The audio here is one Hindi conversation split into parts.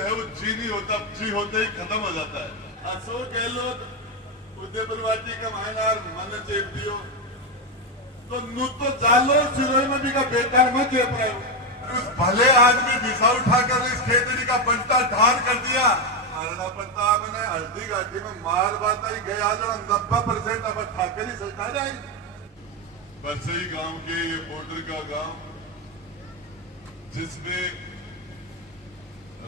है वो जी नहीं होता, जी होते ही खत्म हो जाता है. अशोक गहलोत उद्यपलवाटी का मायनार मन चेपियो तो नू तो जालो सिरोई में भी का बेटा मत चेप रहे हो. उस भले आदमी दिशा उठाकर इस खेतड़ी का बंटा ढार कर दिया. महाराणा प्रताप ने हल्दी घाटी में मार बाता ही गया 90% अब ठाकरे सरकार आई. बरसई गांव के ये बॉर्डर का गांव जिसमें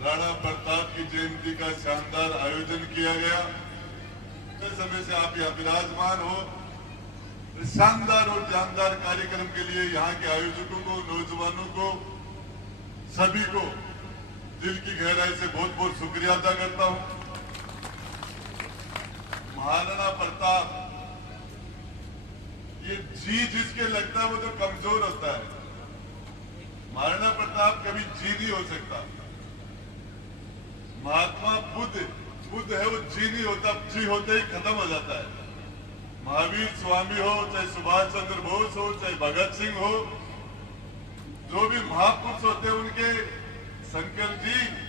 राणा प्रताप की जयंती का शानदार आयोजन किया गया. इस समय से आप यहाँ विराजमान हो. शानदार और जानदार कार्यक्रम के लिए यहाँ के आयोजकों को, नौजवानों को, सभी को दिल की गहराई से बहुत बहुत शुक्रिया अदा करता हूँ. महाराणा प्रताप ये जी जिसके लगता है वो तो कमजोर होता है. महाराणा प्रताप कभी जी नहीं हो सकता. महात्मा बुद्ध है वो जी नहीं होता, जी होते ही खत्म हो जाता है. महावीर स्वामी हो, चाहे सुभाष चंद्र बोस हो, चाहे भगत सिंह हो, जो भी महापुरुष होते हैं उनके शंकर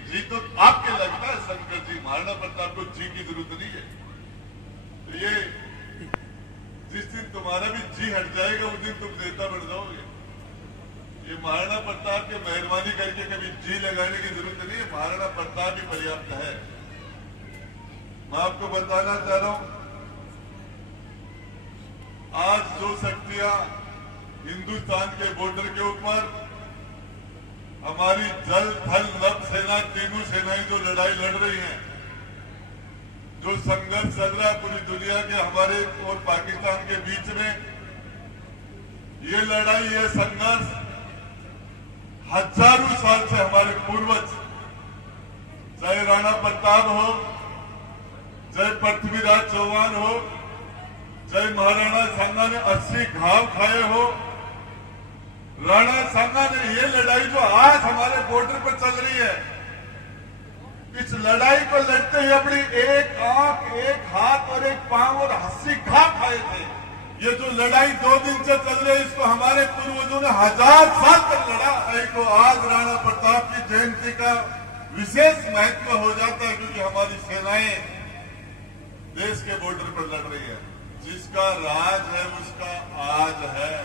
जी तो आपके लगता है शंकर जी. महाराणा प्रताप को जी की जरूरत नहीं है. तो ये जिस दिन तुम्हारा भी जी हट जाएगा उस दिन तुम नेता बन जाओगे. ये महाराणा प्रताप के मेहरबानी करके कभी जी लगाने की जरूरत नहीं है. महाराणा प्रताप ही पर्याप्त है. मैं आपको बताना चाह रहा हूं, आज जो शक्तियां हिंदुस्तान के बॉर्डर के ऊपर हमारी जल थल नभ सेना, तीनों सेनाएं जो लड़ाई लड़ रही हैं, जो संघर्ष चल रहा है पूरी दुनिया के हमारे और पाकिस्तान के बीच में, ये लड़ाई, ये संघर्ष हजारों साल से हमारे पूर्वज, चाहे राणा प्रताप हो, चाहे पृथ्वीराज चौहान हो, चाहे महाराणा सांगा ने 80 घाव खाए हो, राणा सांगा ने ये लड़ाई जो आज हमारे बॉर्डर पर चल रही है, इस लड़ाई को लड़ते ही अपनी एक आंख, एक हाथ और एक पांव और 80 घाव खाए थे. ये जो लड़ाई 2 दिन से चल रही है, इसको हमारे पूर्वजों ने 1000 साल तक लड़ा है. तो आज राणा प्रताप की जयंती का विशेष महत्व हो जाता है क्योंकि हमारी सेनाएं देश के बॉर्डर पर लड़ रही है. जिसका राज है उसका आज है.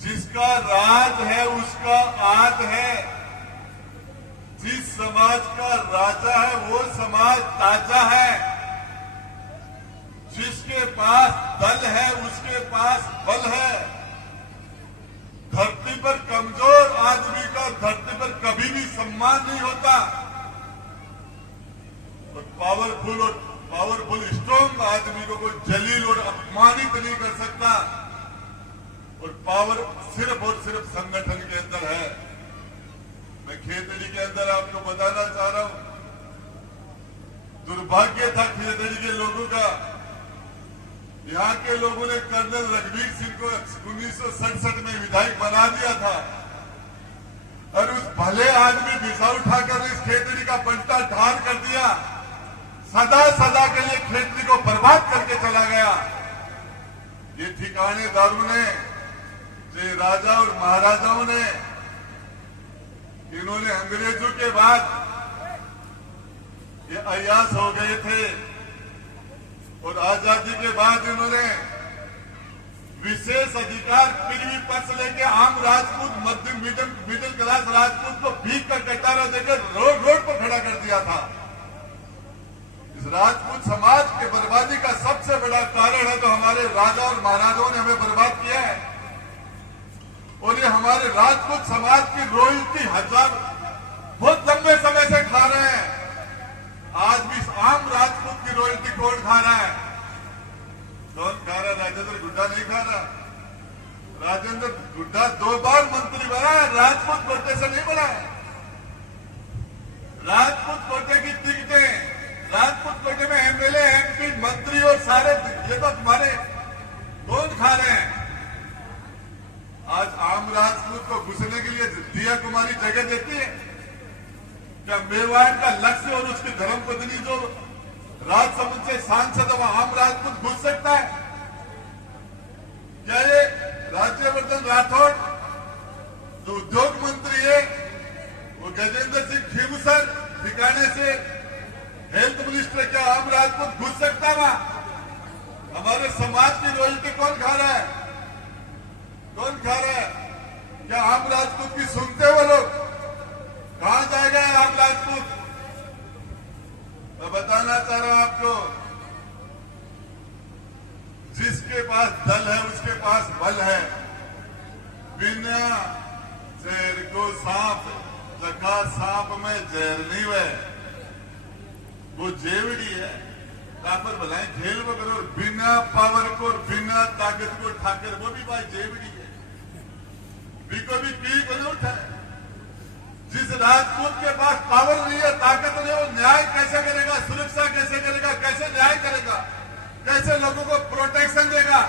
जिसका राज है उसका आज है. जिस समाज का राजा है वो समाज ताजा है. जिसके पास दल है उसके पास बल है. धरती पर कमजोर आदमी का धरती पर कभी भी सम्मान नहीं होता. और पावरफुल स्ट्रॉन्ग आदमी को कोई जलील और अपमानित नहीं कर सकता. और पावर सिर्फ और सिर्फ संगठन के अंदर है. मैं खेतड़ी के अंदर आपको बताना चाह रहा हूं, दुर्भाग्य था खेतड़ी के लोगों का. यहाँ के लोगों ने कर्नल रघुवीर सिंह को 1967 में विधायक बना दिया था और उस भले आदमी दिशा उठाकर इस खेतड़ी का बंटा ढार कर दिया. सदा के लिए खेतड़ी को बर्बाद करके चला गया. ये ठिकानेदारों ने, ये राजा और महाराजाओं ने, इन्होंने अंग्रेजों के बाद ये अय्याश हो गए थे और आजादी के बाद इन्होंने विशेष अधिकार पीढ़ी पक्ष लेके आम राजपूत, मध्यम मिडिल क्लास राजपूत को भीख का कटारा देकर रोड पर खड़ा कर दिया था. इस राजपूत समाज के बर्बादी का सबसे बड़ा कारण है तो हमारे राजा और महाराजाओं ने हमें बर्बाद किया है. और ये हमारे राजपूत समाज की रॉयल्टी बहुत लंबे समय से खा रहे हैं. आज भी इस आम राजपूत की रॉयल्टी कौन खा रहा है? कौन खा रहा है? राजेंद्र गुड्डा नहीं खा रहा. राजेंद्र गुड्डा 2 बार मंत्री बना है, राजपूत कोटे से नहीं बना है. राजपूत कोटे की टिकटें, राजपूत कोटे में एमएलए, एमपी, मंत्री और सारे ये तो तुम्हारे कौन खा रहे हैं? आज आम राजपूत को घुसने के लिए दिया कुमारी जगह देती है क्या? मेवाड़ का लक्ष्य और उसकी धर्मपत्नी जो राजसमंद से सांसद है, आम राजपूत घुस सकता है क्या? ये राज्यवर्धन राठौड़ जो उद्योग मंत्री है, वो गजेंद्र सिंह सकता वहां? हमारे समाज की रॉयल्टी कौन खा रहा है? कौन खा रहा है? क्या आम राजपूत की सुनते हो लोग? कहां जाएगा आम राजपूत? मैं बताना चाह रहा हूं आपको, जिसके पास दल है उसके पास बल है। बिना जहर को सांप लगा, सांप में जहर नहीं है, वो जेवड़ी है। कापर भलाएं खेल वो करो, बिना पावर को बिना ताकत को ठाकर वो भी भाई जेवड़ी है। बीको भी पी को नहीं उठा है। जिस राजपूत के पास पावर नहीं है, ताकत नहीं है, वो न्याय कैसे करेगा? सुरक्षा कैसे करेगा? कैसे न्याय करेगा? कैसे लोगों को प्रोटेक्शन देगा?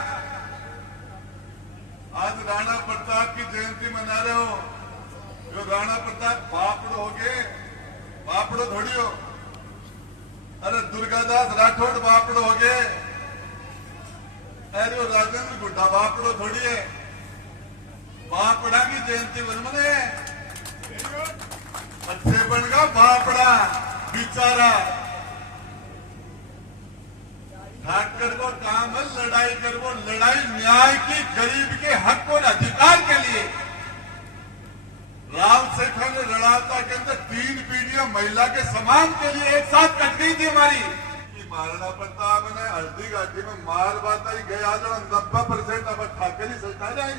आज राणा प्रताप की जयंती मना रहे हो, जो राणा प्रताप बापड़ो हो गए, बापड़ो थोड़ी हो। अरे दुर्गादास राठौड़ बापड़ो हो गए, अरे वो राजेंद्र गुड्डा बापड़ो थोड़ी है। बापड़ा की जयंती मने अच्छे बन का बापड़ा बेचारा। ठाकर को काम है लड़ाई कर, वो लड़ाई न्याय की, गरीब के हक और अधिकार के लिए। राम शेखर ने लड़ाता के अंदर 3 पीढ़ियां महिला के सम्मान के लिए एक साथ कट गई थी हमारी। महाराणा प्रताप ने हल्दी घाटी में मार बाता ही गया 90% अब ठाकर ही सत्ता जाए,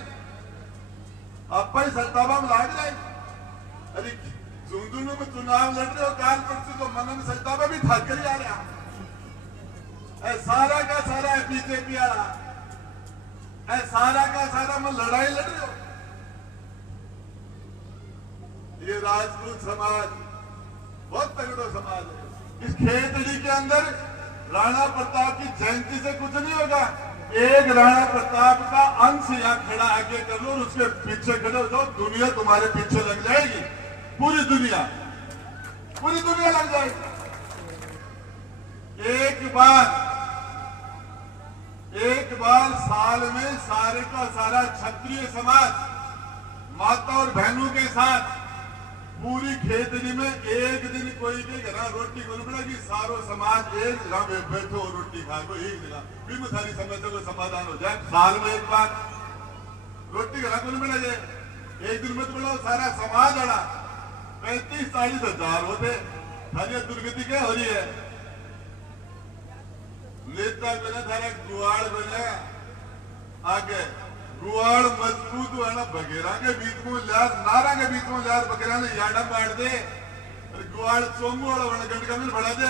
अब ही सत्तावा में लाग जाए। अरे झुंझुनू में चुनाव लड़ रहे हो, काल परसों तो मन में सत्तावा भी ठाकर ही आ रहा, सारा का सारा है बीजेपी वाला, सारा का सारा में लड़ाई लड़ रहे हो। ये राजपूत समाज बहुत तगड़ा समाज है। इस खेतड़ी के अंदर राणा प्रताप की जयंती से कुछ नहीं होगा। एक राणा प्रताप का अंश यहाँ खड़ा आगे कर लो और उसके पीछे खड़े हो जाओ, दुनिया तुम्हारे पीछे लग जाएगी। पूरी दुनिया लग जाएगी। एक बार साल में सारे का सारा क्षत्रिय समाज माता और बहनों के साथ पूरी खेतड़ी में एक दिन कोई के घर रोटी को पड़ेगी, सारो समाज एक जगह बैठो और रोटी खाओ एक जगह, फिर सारी समस्या को समाधान हो जाए। साल में एक बार रोटी घर को मिला जाए, एक दिन मत बढ़ाओ, सारा समाज अड़ा 35-40 हजार होते। थारी दुर्गति क्या हो रही है? नेता बने थारा गुआड़ बने आगे, गुआड़ मजबूत हुआ ना, बगेरा के बीच में लार, नारा के बीच में लार, बगेरा ने याडा बांट दे, गुआड़ चोंगू वाला बना गंड कमिल बढ़ा दे।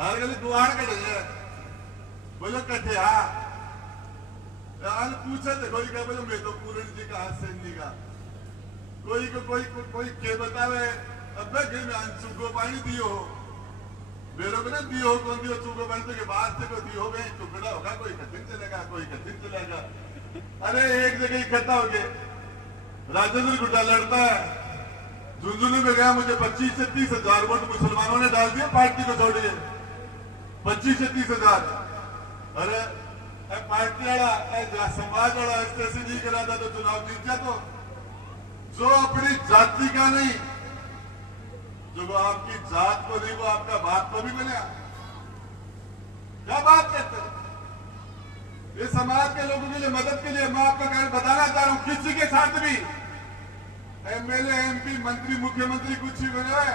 हर गली गुआड़ कटे है, बोलो कटे हा। आज पूछे थे कोई क्या, बोलो मैं तो पूरण जी का हाथ से का, कोई के बतावे, अब घर में अंशु को पानी दियो हो, बेरो में दियो हो, कौन दियो चूको पानी के बाद से को दियो हो गए, टुकड़ा होगा, कोई कठिन चलेगा, कोई कठिन चलेगा। अरे एक जगह इकट्ठा हो गए, राजेंद्र गुड्डा लड़ता है, झुंझुनू में गया, मुझे 25 से 30 हजार वोट मुसलमानों ने डाल दिया, पार्टी को छोड़िए 25 से 30 हजार। अरे पार्टी वाला समाज वाला ऐसे नहीं करा था तो चुनाव जीत जा। तो जो अपनी जाति का नहीं, जो आपकी जात को नहीं, वो आपका बाप को भी बना। क्या बात करते हैं? ये समाज के लोगों के लिए मदद के लिए मैं आपको बताना चाह रहा हूं, किसी के साथ भी एमएलए एमपी मंत्री मुख्यमंत्री कुछ भी बने हुए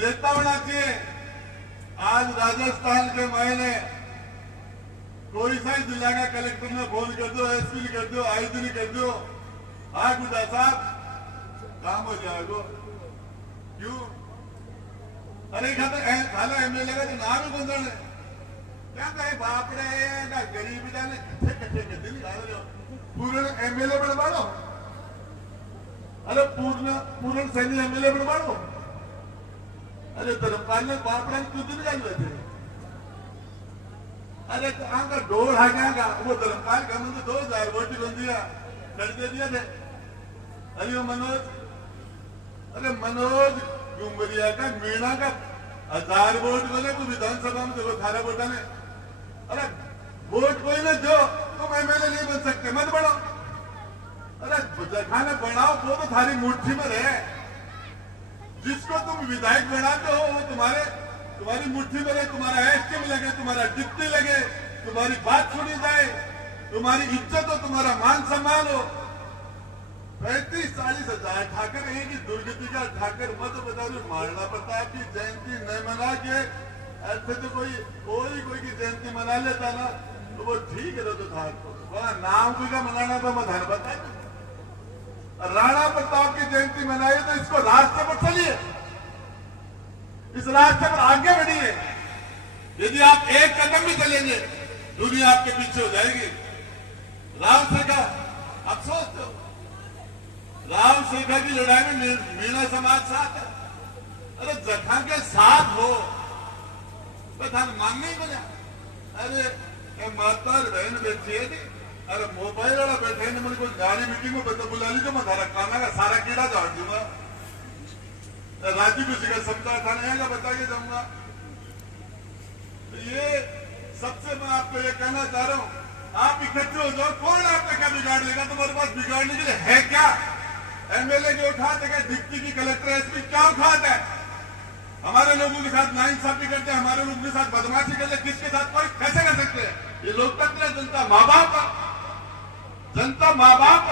लेता होना चाहिए। आज राजस्थान के महीने कोई सा जिला का कलेक्टर ने फोन कर दो, एसपी कर दो, आईजी कर दो, हाँ गुड्डा साहब काम हो जाएगा। क्यों? अरे खाला एमएलए का तो नाम ही गोंधल है, क्या कहे बापड़े ना गरीबी जाने कथे निकाल रहे हो। पूर्ण एमएलए बनवाड़ो, अरे पूर्ण सैनी एमएलए बनवाड़ो। अरे धर्मपाल ने बापड़ा खुद निकाल रहे थे। अरे आगा डोर आ गया, वो धर्मपाल का मुझे 2000 वोट बन दिया, कर दे दिया थे। अरे वो मनोज गुमरिया का मीणा का 1000 वोट बोले तो विधानसभा में देखो थारा वोटा ने। अरे वोट कोई ना जो तुम एमएलए नहीं बन सकते, मत बढ़ो। अरे खाना बनाओ वो तो थारी मुट्ठी में रहे, जिसको तुम विधायक बनाते हो वो तुम्हारे तुम्हारी मुट्ठी में लगे, तुम्हारा एसटी में लगे, तुम्हारा डिप्टी लगे, तुम्हारी बात सुनी जाए, तुम्हारी इज्जत हो, तुम्हारा मान सम्मान हो। 35-40 हजार ठाकर रहेगी दुर्गति का ठाकर मत बता दो। महाराणा प्रताप की जयंती न मना के ऐसे तो कोई की जयंती मना लेता ना तो वो ठीक है। तो था वहां नाम का मनाना तो मैं धन बताए। राणा प्रताप की जयंती मनाई तो इसको रास्ते पर चलिए, इस रास्ते पर आगे बढ़िए। यदि आप एक कदम भी चलेंगे दुनिया आपके पीछे हो जाएगी। राम शेखा आप सोचते हो राम शेखा की लड़ाई में मीणा समाज साथ है। अरे जखा के साथ हो तो थान मानने ही बोला। अरे माता बहन बैठी है नहीं, अरे मोबाइल वाला बैठे ने मुझे कोई गाड़ी मीटिंग में बता बुला ली तो मैं धारा खाना का सारा कीड़ा झाड़ दूंगा। राजीव जी का समझा था नहीं बता के जाऊंगा। ये सबसे मैं आपको ये कहना चाह रहा हूं, आप इकट्ठे हो जाओ, कौन आपका क्या बिगाड़ लेगा? तुम्हारे पास बिगाड़ने के लिए है क्या? एमएलए के उठाते हैं, डिप्टी की कलेक्टर एसपी क्या उठाते हैं? हमारे लोगों के साथ नाइंसाफी करते हैं, हमारे लोगों के साथ बदमाशी करते हैं, किसके साथ कोई कैसे कर सकते हैं? ये लोकतंत्र है। जनता माँ बाप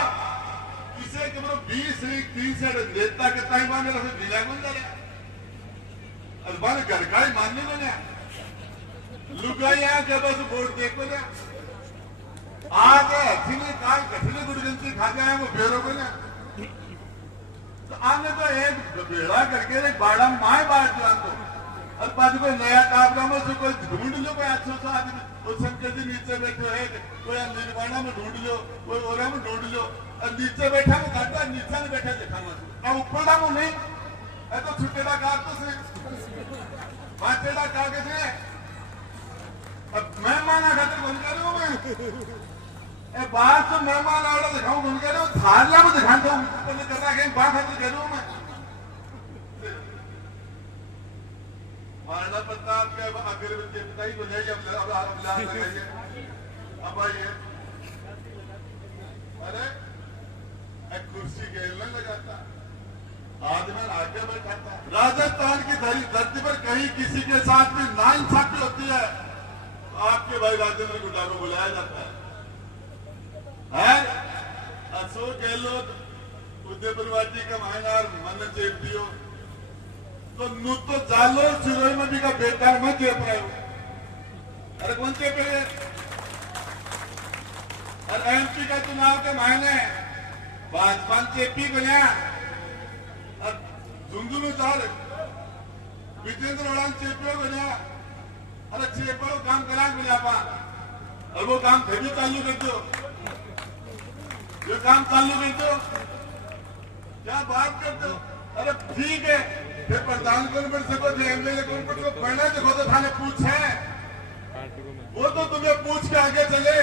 किसी के 20-30 नेता के ताई माने जिला कौन जा रहा अरबान घर का ही मानने को नहीं लुगाइया के बस वोट देखो ना आगे हथीने काल कठिने गुड़गंती खा जाए वो फेरों को ना तो आने तो एक बेड़ा करके एक बाड़ा माए बांट दिया तो और बाद कोई नया काबरा से कोई ढूंढ लो कोई अच्छा आदमी और शंकर जी नीचे बैठे है, कोई निर्वाणा में ढूंढ लो, कोई ओरा में ढूंढ लो और नीचे बैठा में काटा नीचे में बैठा देखा मैं ऊपर डामू नहीं है तो छुटेड़ा कागज से बाटेड़ा कागज है। अब मेहमान खातिर बंद कर रहा हूं मैं बाहर से मेहमान आ रहा दिखाऊं बंद कर रहा हूँ थारला में दिखाता हूँ बंद कर रहा है बाहर खातिर कर रहा हूं मैं। महाराणा प्रताप के आखिर में पिता ही तो नहीं अब आइए। अरे एक कुर्सी खेलने लगाता आदमी आगे बैठा था। राजस्थान की धरती पर कहीं किसी के साथ भी नाइंसाफी होती है तो आपके भाई राजेंद्र गुड्डा को बुलाया जाता है। अशोक गहलोत उदयपुरवाटी का महानार मन चेप दियो तो नू तो जालो सिरोही में भी का बेकार मत चेप रहे हो। अरे कौन चेप रहे? और एमपी का चुनाव के महीने 5 चेपी बना और झुंझुनू चाल विजेंद्र उड़ान चेपियो बना। अरे चेपो काम करा मिला पा और वो काम फिर भी चालू कर दो, जो काम चालू कर दो क्या बात कर दो। अरे ठीक है फिर प्रधान कौन बन सको थे एमएलए कौन बन सको पढ़ना देखो तो थाने पूछे वो तो तुम्हें पूछ के आगे चले।